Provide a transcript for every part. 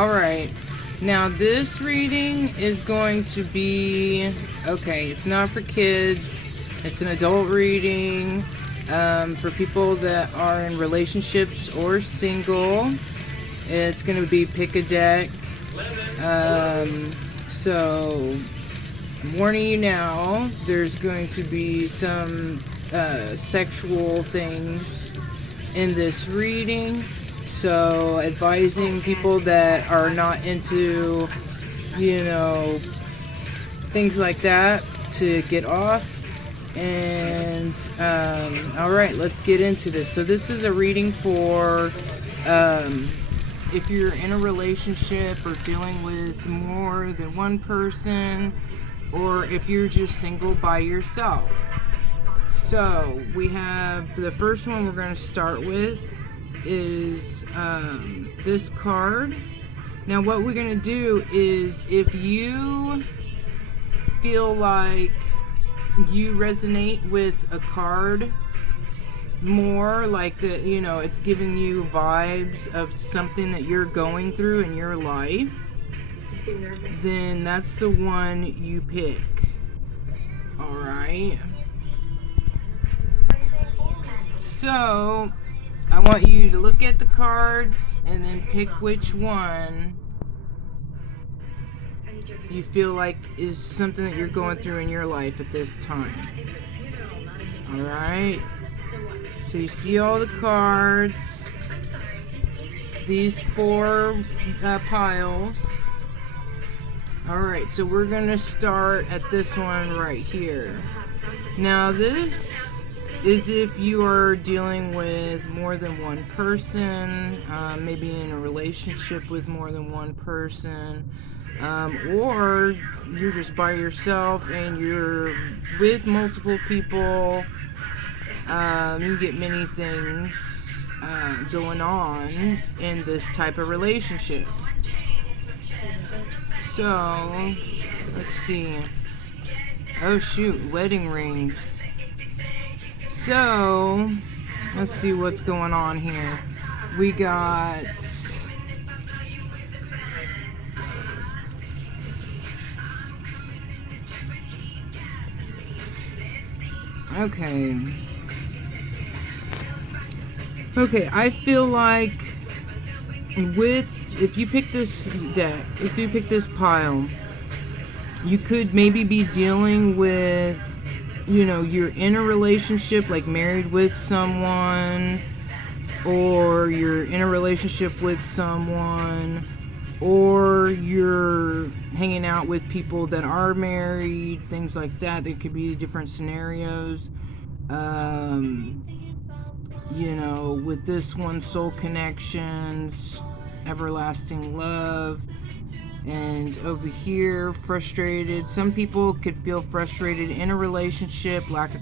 Alright, now this reading is going to be, okay, it's not for kids, it's an adult reading, for people that are in relationships or single. It's going to be pick a deck. So I'm warning you now, there's going to be some sexual things in this reading. So advising people that are not into, things like that to get off. And alright, let's get into this. So this is a reading for if you're in a relationship or dealing with more than one person, or if you're just single by yourself. So we have the first one we're going to start with is this card. Now what we're going to do is, if you feel like you resonate with a card more, like that, it's giving you vibes of something that you're going through in your life, then that's the one you pick. Alright, so I want you to look at the cards and then pick which one you feel like is something that you're going through in your life at this time. Alright, so you see all the cards. It's these four piles. Alright, so we're going to start at this one right here. Now this is if you are dealing with more than one person, maybe in a relationship with more than one person, or you're just by yourself and you're with multiple people. You get many things going on in this type of relationship. So let's see. Oh shoot, wedding rings. So let's see what's going on here. We got Okay, I feel like if you pick this deck, if you pick this pile, you could maybe be dealing with, you're in a relationship, like married with someone, or you're in a relationship with someone, or you're hanging out with people that are married, things like that. There could be different scenarios. With this one, soul connections, everlasting love. And over here, frustrated. Some people could feel frustrated in a relationship, lack of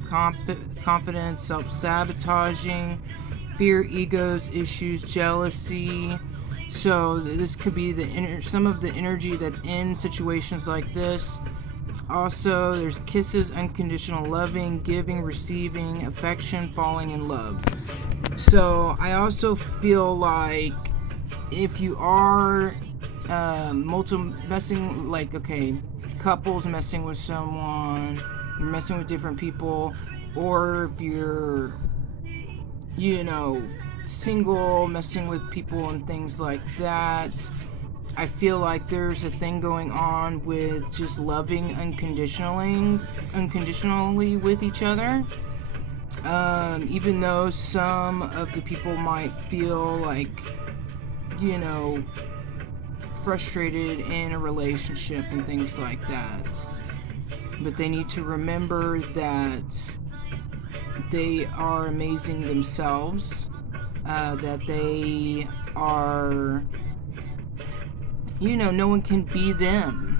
confidence, self-sabotaging, fear, egos, issues, jealousy. So this could be some of the energy that's in situations like this. Also, there's kisses, unconditional loving, giving, receiving, affection, falling in love. So I also feel like if you are couples messing with someone, you're messing with different people, or if you're, single, messing with people and things like that, I feel like there's a thing going on with just loving unconditionally with each other. Even though some of the people might feel like, frustrated in a relationship and things like that. But they need to remember that they are amazing themselves, that they are, no one can be them,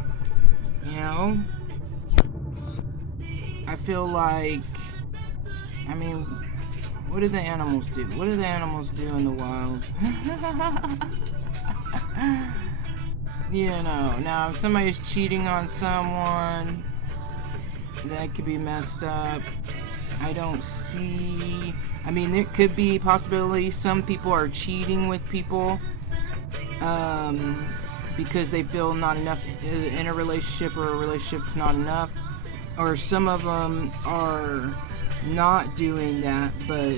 I feel like, what do the animals do? What do the animals do in the wild? Now if somebody's cheating on someone, that could be messed up. I don't see, there could be possibility some people are cheating with people, because they feel not enough in a relationship, or a relationship's not enough. Or some of them are not doing that, but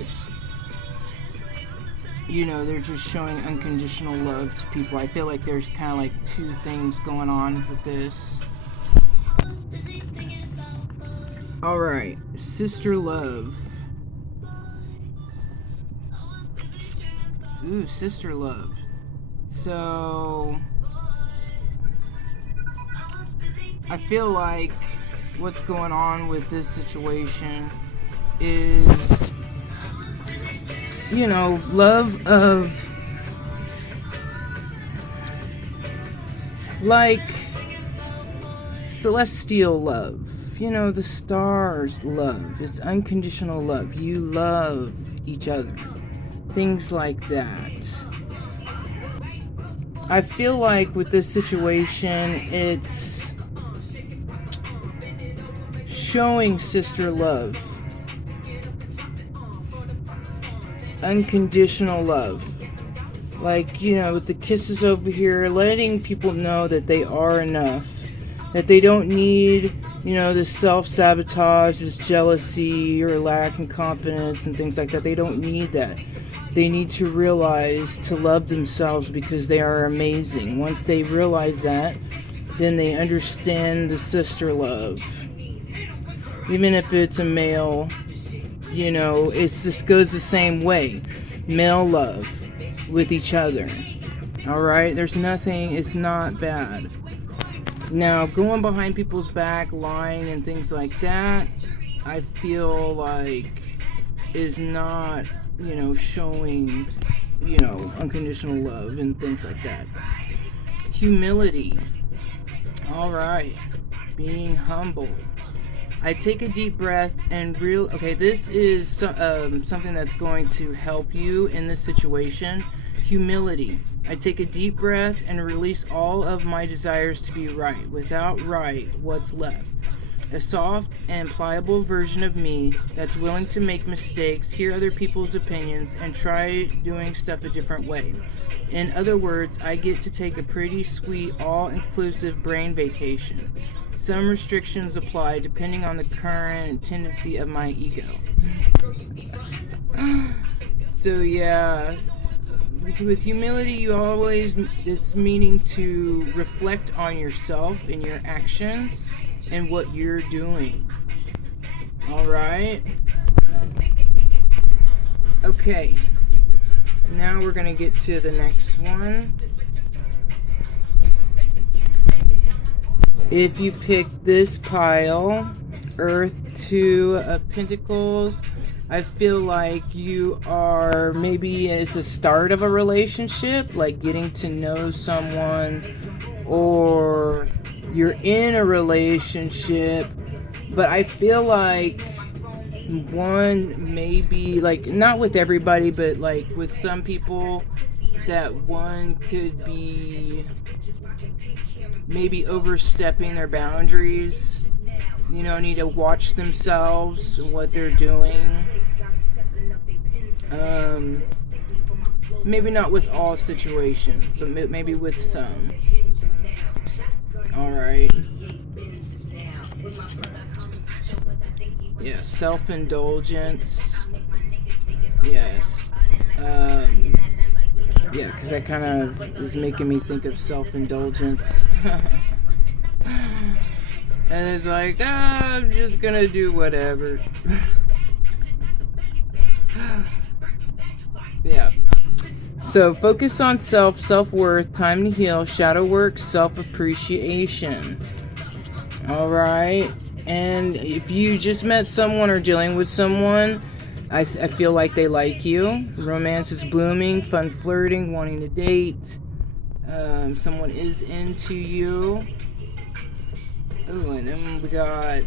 you know, they're just showing unconditional love to people. I feel like there's kind of like two things going on with this. Alright, sister love. Ooh, sister love. So I feel like what's going on with this situation is, you know, love of, like, celestial love. You know, the stars love. It's unconditional love. You love each other. Things like that. I feel like with this situation, it's showing sister love. Unconditional love. Like, you know, with the kisses over here, letting people know that they are enough. That they don't need, you know, this self-sabotage, this jealousy, or lack in confidence and things like that. They don't need that. They need to realize to love themselves because they are amazing. Once they realize that, then they understand the sister love. Even if it's a male, you know, it just goes the same way. Male love with each other. Alright? There's nothing, it's not bad. Now, going behind people's back, lying and things like that, I feel like is not, you know, showing, you know, unconditional love and things like that. Humility. Alright. Being humble. I take a deep breath and okay, this is something that's going to help you in this situation. Humility. I take a deep breath and release all of my desires to be right. Without right, what's left? A soft and pliable version of me that's willing to make mistakes, hear other people's opinions, and try doing stuff a different way. In other words, I get to take a pretty sweet, all-inclusive brain vacation. Some restrictions apply depending on the current tendency of my ego. So yeah, with humility, you always, it's meaning to reflect on yourself and your actions and what you're doing. Alright? Okay. Now we're going to get to the next one. If you pick this pile, Earth, Two of Pentacles, I feel like you are, maybe it's a start of a relationship, like getting to know someone, or you're in a relationship, but I feel like one, maybe, like, not with everybody, but like with some people, that one could be maybe overstepping their boundaries. You know, need to watch themselves and what they're doing. Maybe not with all situations, but maybe with some. Alright. Yeah, self-indulgence. Yes. Yeah, because that kind of is making me think of self-indulgence. And it's like, I'm just gonna do whatever. Yeah. So focus on self-worth, time to heal, shadow work, self-appreciation. Alright. And if you just met someone or dealing with someone, I feel like they like you. Romance is blooming, fun flirting, wanting to date. Someone is into you. Ooh, and then we got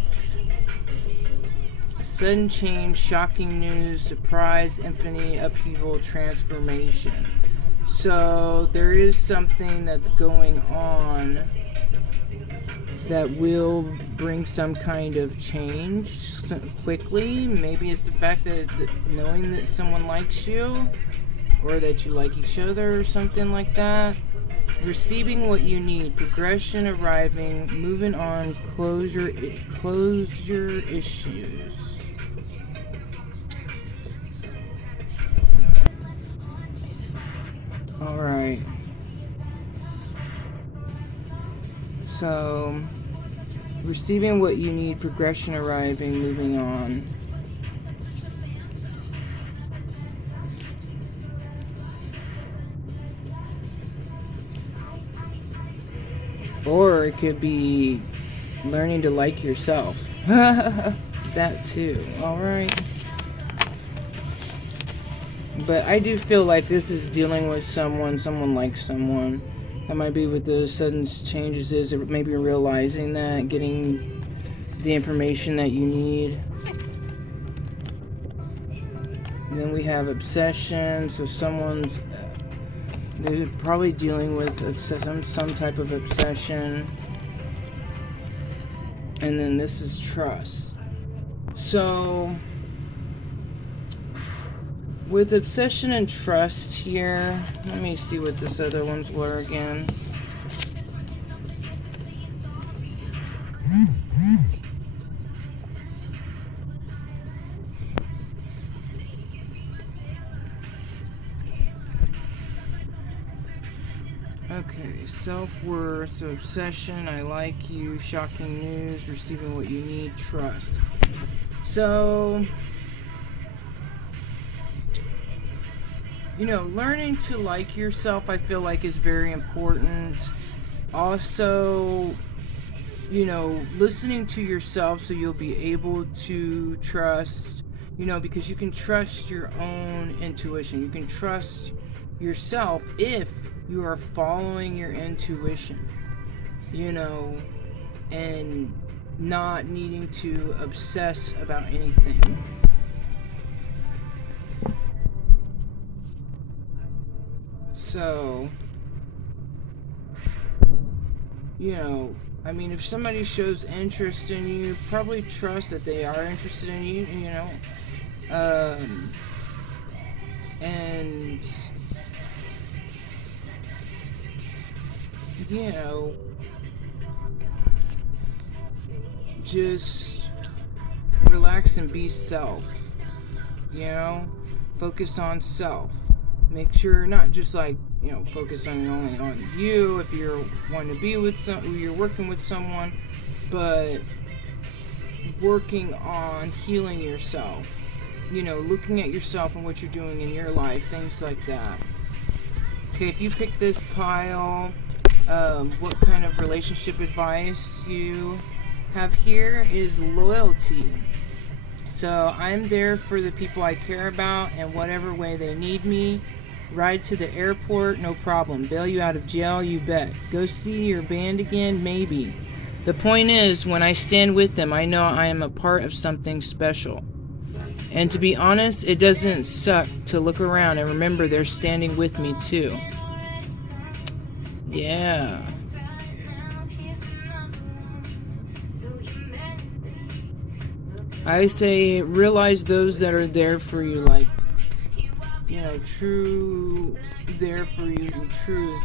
sudden change, shocking news, surprise, infinity, upheaval, transformation. So there is something that's going on that will bring some kind of change quickly. Maybe it's the fact that knowing that someone likes you, or that you like each other, or something like that. Receiving what you need, progression, arriving, moving on, closure issues. All right. So, receiving what you need, progression, arriving, moving on. Or it could be learning to like yourself. That too. Alright. But I do feel like this is dealing with someone likes someone. That might be what the sudden changes is, or maybe realizing that, getting the information that you need. And then we have obsession, so they're probably dealing with some type of obsession. And then this is trust. So, with obsession and trust here, let me see what this other ones were again. Okay, self-worth, so obsession, I like you, shocking news, receiving what you need, trust. So, learning to like yourself, I feel like, is very important. Also, listening to yourself so you'll be able to trust, because you can trust your own intuition. You can trust yourself if you are following your intuition, and not needing to obsess about anything. So, if somebody shows interest in you, probably trust that they are interested in you, and just relax and be self, focus on self. Make sure not just focus only on you if you're wanting to be with you're working with someone, but working on healing yourself, looking at yourself and what you're doing in your life, things like that. Okay, if you pick this pile, what kind of relationship advice you have here is loyalty. So I'm there for the people I care about in whatever way they need me. Ride to the airport, no problem. Bail you out of jail, you bet. Go see your band again, maybe. The point is, when I stand with them, I know I am a part of something special. And to be honest, it doesn't suck to look around and remember they're standing with me too. Yeah. I say realize those that are there for you, true there for you in truth.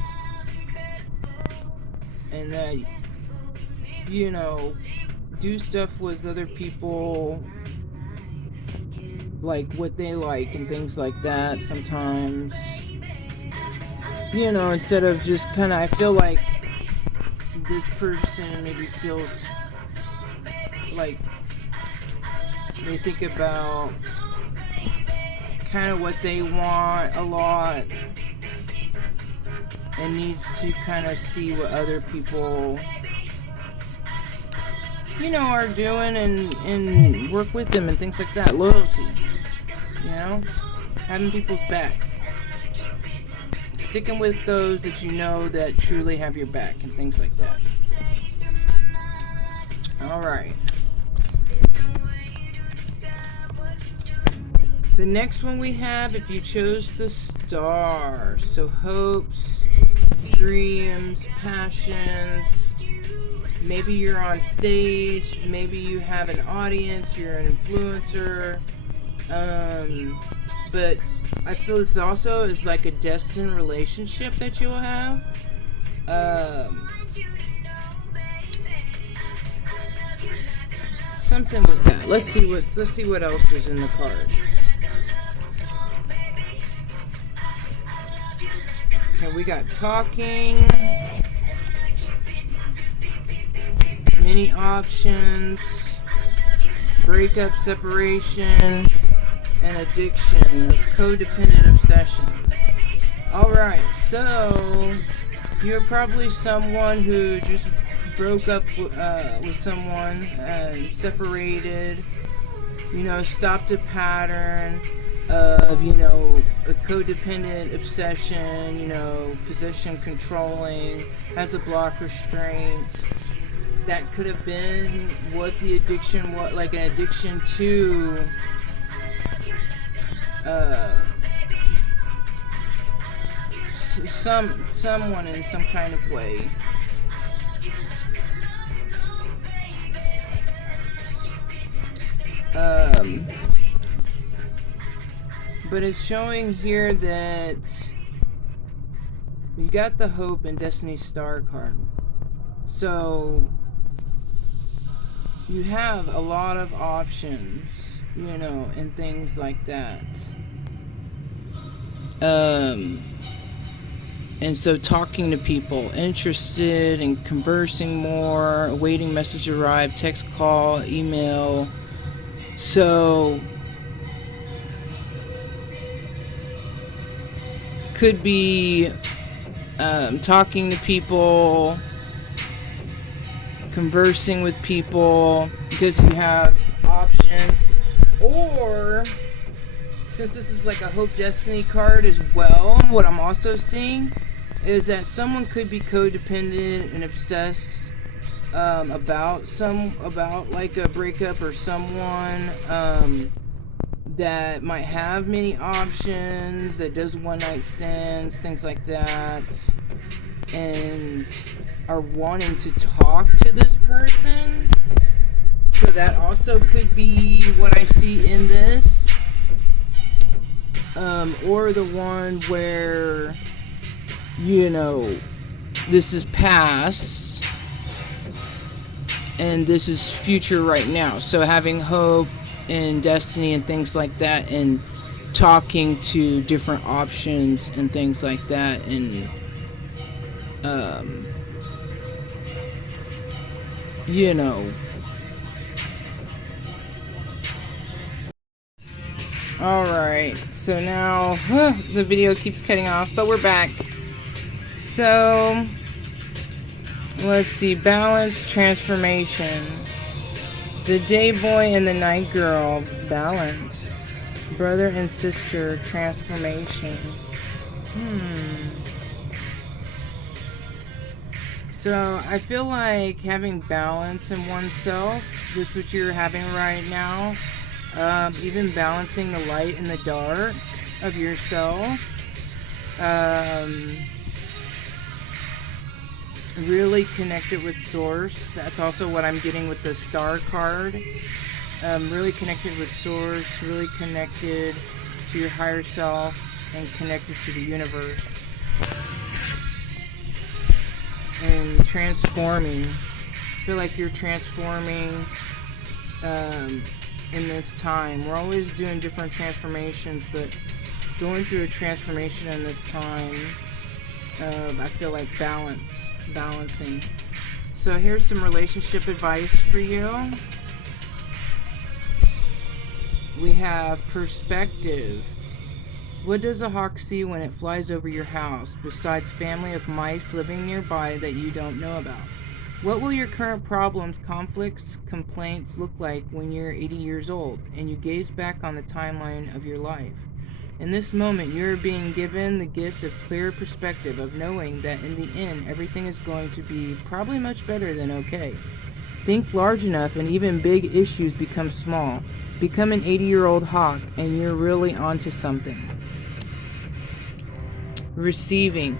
And that, do stuff with other people, like what they like and things like that sometimes. Instead of just I feel like this person maybe feels like they think about what they want a lot and needs to see what other people are doing and work with them and things like that. Loyalty, having people's back, sticking with those that that truly have your back and things like that. Alright, the next one we have, if you chose the star, so hopes, dreams, passions. Maybe you're on stage, maybe you have an audience, you're an influencer, but I feel this also is like a destined relationship that you'll have. something with that. Let's see what else is in the card. Okay, we got talking, many options, breakup, separation, and addiction, codependent obsession. Alright, so you're probably someone who just broke up with someone and separated, stopped a pattern of, a codependent obsession, possession, controlling, has a block restraint. That could have been what the addiction was, like an addiction to someone in some kind of way. But it's showing here that you got the Hope and Destiny Star card. So you have a lot of options, and things like that. And so talking to people, interested in conversing more, awaiting message arrive, text, call, email. So could be talking to people, conversing with people, because you have options. Or since this is like a Hope Destiny card as well, what I'm also seeing is that someone could be codependent and obsessed about like a breakup, or someone that might have many options, that does one night stands, things like that, and are wanting to talk to this person. So that also could be what I see in this. Or the one where, this is past and this is future right now. So having hope and destiny and things like that, and talking to different options and things like that, and Alright, so now the video keeps cutting off, but we're back. So let's see, balance, transformation, the day boy and the night girl, balance, brother and sister, transformation. So I feel like having balance in oneself, that's what you're having right now. Even balancing the light and the dark of yourself. Really connected with source. That's also what I'm getting with the star card. Really connected with source, really connected to your higher self, and connected to the universe. And transforming. I feel like you're transforming in this time. We're always doing different transformations, but going through a transformation in this time, I feel like balancing. So here's some relationship advice for you. We have perspective. What does a hawk see when it flies over your house, besides family of mice living nearby that you don't know about? What will your current problems, conflicts, complaints look like when you're 80 years old and you gaze back on the timeline of your life? In this moment, you're being given the gift of clear perspective, of knowing that in the end, everything is going to be probably much better than okay. Think large enough and even big issues become small. Become an 80-year-old hawk and you're really onto something. Receiving.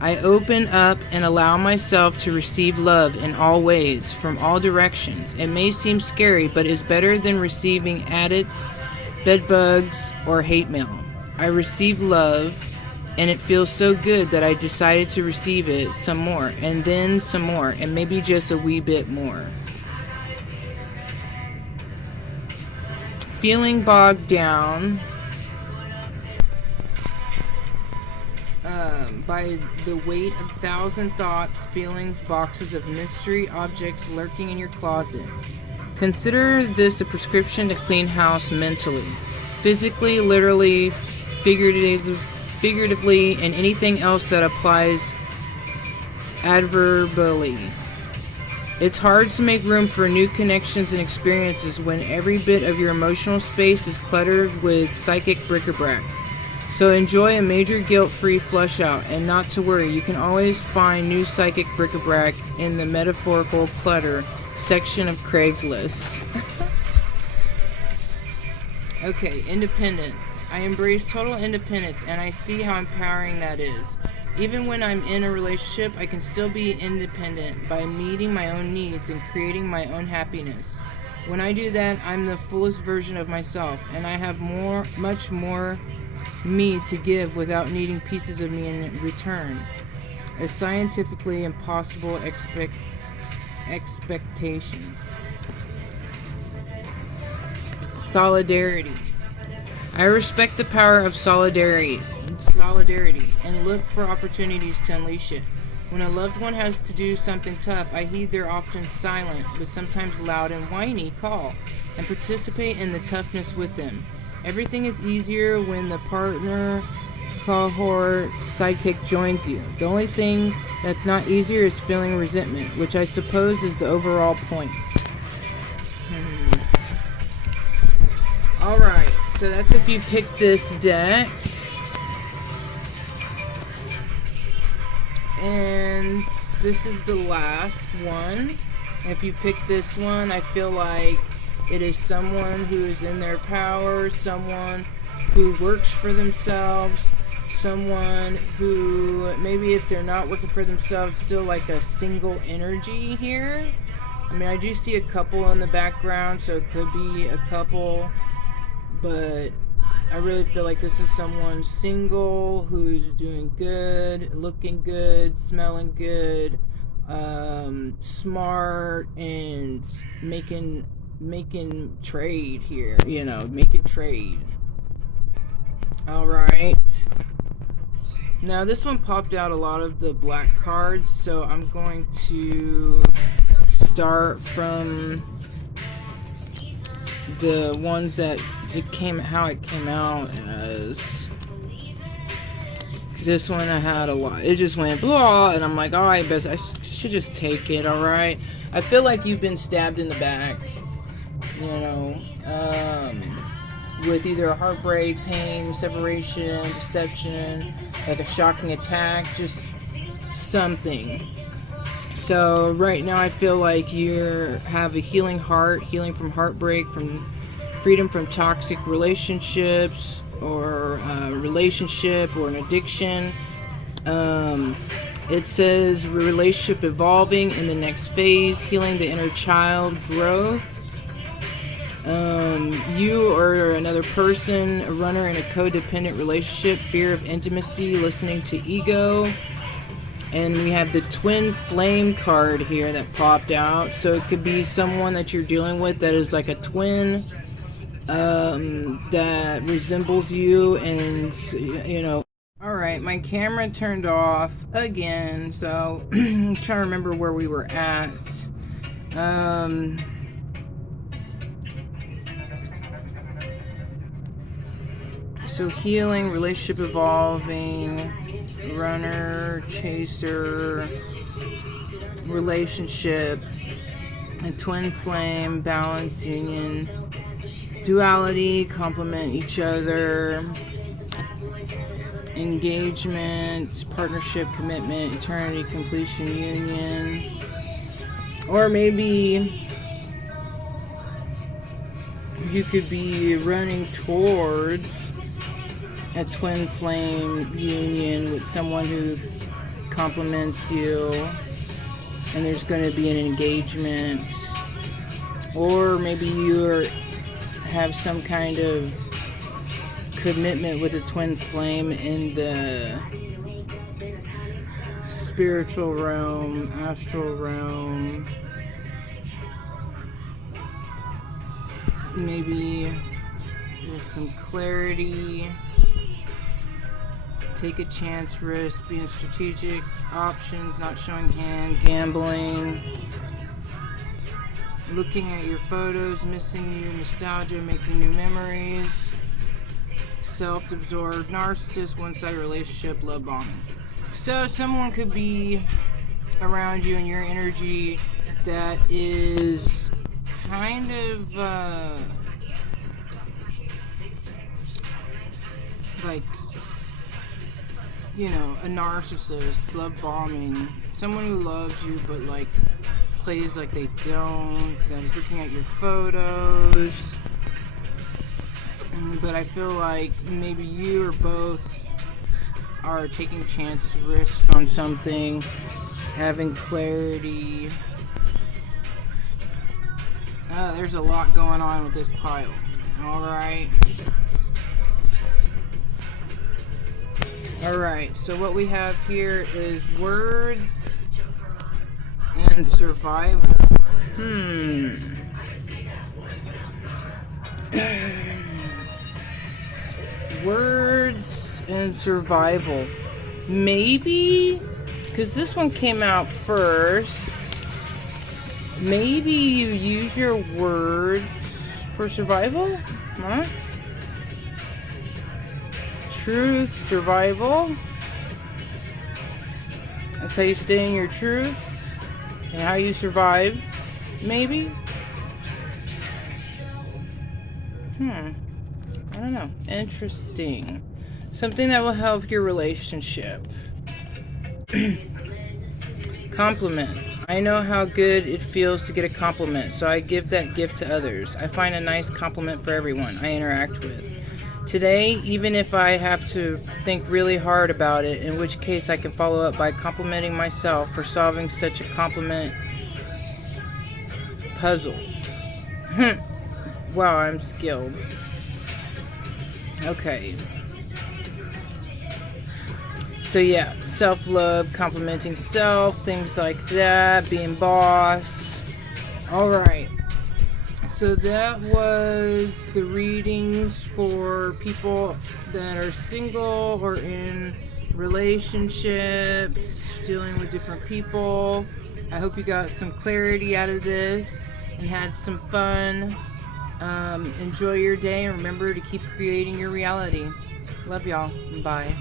I open up and allow myself to receive love in all ways, from all directions. It may seem scary, but is better than receiving addicts, bedbugs, or hate mail. I receive love and it feels so good that I decided to receive it some more, and then some more, and maybe just a wee bit more. Feeling bogged down by the weight of 1,000 thoughts, feelings, boxes of mystery objects lurking in your closet. Consider this a prescription to clean house mentally, physically, literally, figuratively, and anything else that applies adverbially. It's hard to make room for new connections and experiences when every bit of your emotional space is cluttered with psychic bric-a-brac. So enjoy a major guilt-free flush out, and not to worry, you can always find new psychic bric-a-brac in the metaphorical clutter section of Craigslist. Okay, independence. I embrace total independence, and I see how empowering that is. Even when I'm in a relationship, I can still be independent by meeting my own needs and creating my own happiness. When I do that, I'm the fullest version of myself, and I have much more me to give without needing pieces of me in return. A scientifically impossible expectation. Solidarity. I respect the power of solidarity and look for opportunities to unleash it. When a loved one has to do something tough, I heed their often silent, but sometimes loud and whiny call, and participate in the toughness with them. Everything is easier when the partner, cohort, sidekick joins you. The only thing that's not easier is feeling resentment, which I suppose is the overall point. Alright, so that's if you pick this deck. And this is the last one. If you pick this one, I feel like it is someone who is in their power, someone who works for themselves, someone who, maybe if they're not working for themselves, still like a single energy here. I mean, I do see a couple in the background, so it could be a couple, but I really feel like this is someone single who's doing good, looking good, smelling good, smart, and making trade here, making trade. Alright, now this one popped out a lot of the black cards, so I'm going to start from the ones that how it came out as. This one I had a lot, it just went blah, and I'm like, alright, I should just take it. Alright, I feel like you've been stabbed in the back, with either a heartbreak, pain, separation, deception, like a shocking attack, just something. So right now I feel like you have a healing heart, healing from heartbreak, from freedom from toxic relationships, or a relationship or an addiction. It says relationship evolving in the next phase, healing the inner child growth. You or another person, a runner in a codependent relationship, fear of intimacy, listening to ego. And we have the twin flame card here that popped out. So it could be someone that you're dealing with that is like a twin, that resembles you, and Alright, my camera turned off again, so I'm trying to remember where we were at. So healing, relationship evolving, runner, chaser, relationship, a twin flame, balance, union, duality, complement each other, engagement, partnership, commitment, eternity, completion, union. Or maybe you could be running towards a twin flame union with someone who complements you, and there's going to be an engagement. Or maybe you have some kind of commitment with a twin flame in the spiritual realm, astral realm. Maybe there's some clarity. Take a chance, risk, being strategic, options, not showing hand, gambling. Looking at your photos, missing you, nostalgia, making new memories. Self-absorbed, narcissist, one-sided relationship, love bombing. So someone could be around you in your energy that is kind of like, you know, a narcissist, love bombing, someone who loves you but like plays like they don't, that is looking at your photos. But I feel like maybe you or both are taking chance, risk on something, having clarity. There's a lot going on with this pile. Alright, so what we have here is words and survival. Words and survival. Maybe, because this one came out first, maybe you use your words for survival? Huh? Truth, survival. That's how you stay in your truth and how you survive, maybe? I don't know. Interesting. Something that will help your relationship. Compliments. I know how good it feels to get a compliment, so I give that gift to others. I find a nice compliment for everyone I interact with. Today, even if I have to think really hard about it, in which case I can follow up by complimenting myself for solving such a compliment puzzle. Wow, I'm skilled. Okay. So yeah, self-love, complimenting self, things like that, being boss. Alright. So that was the readings for people that are single or in relationships, dealing with different people. I hope you got some clarity out of this and had some fun. Enjoy your day and remember to keep creating your reality. Love y'all. Bye.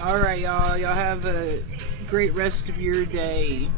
Alright, y'all. Y'all have a great rest of your day.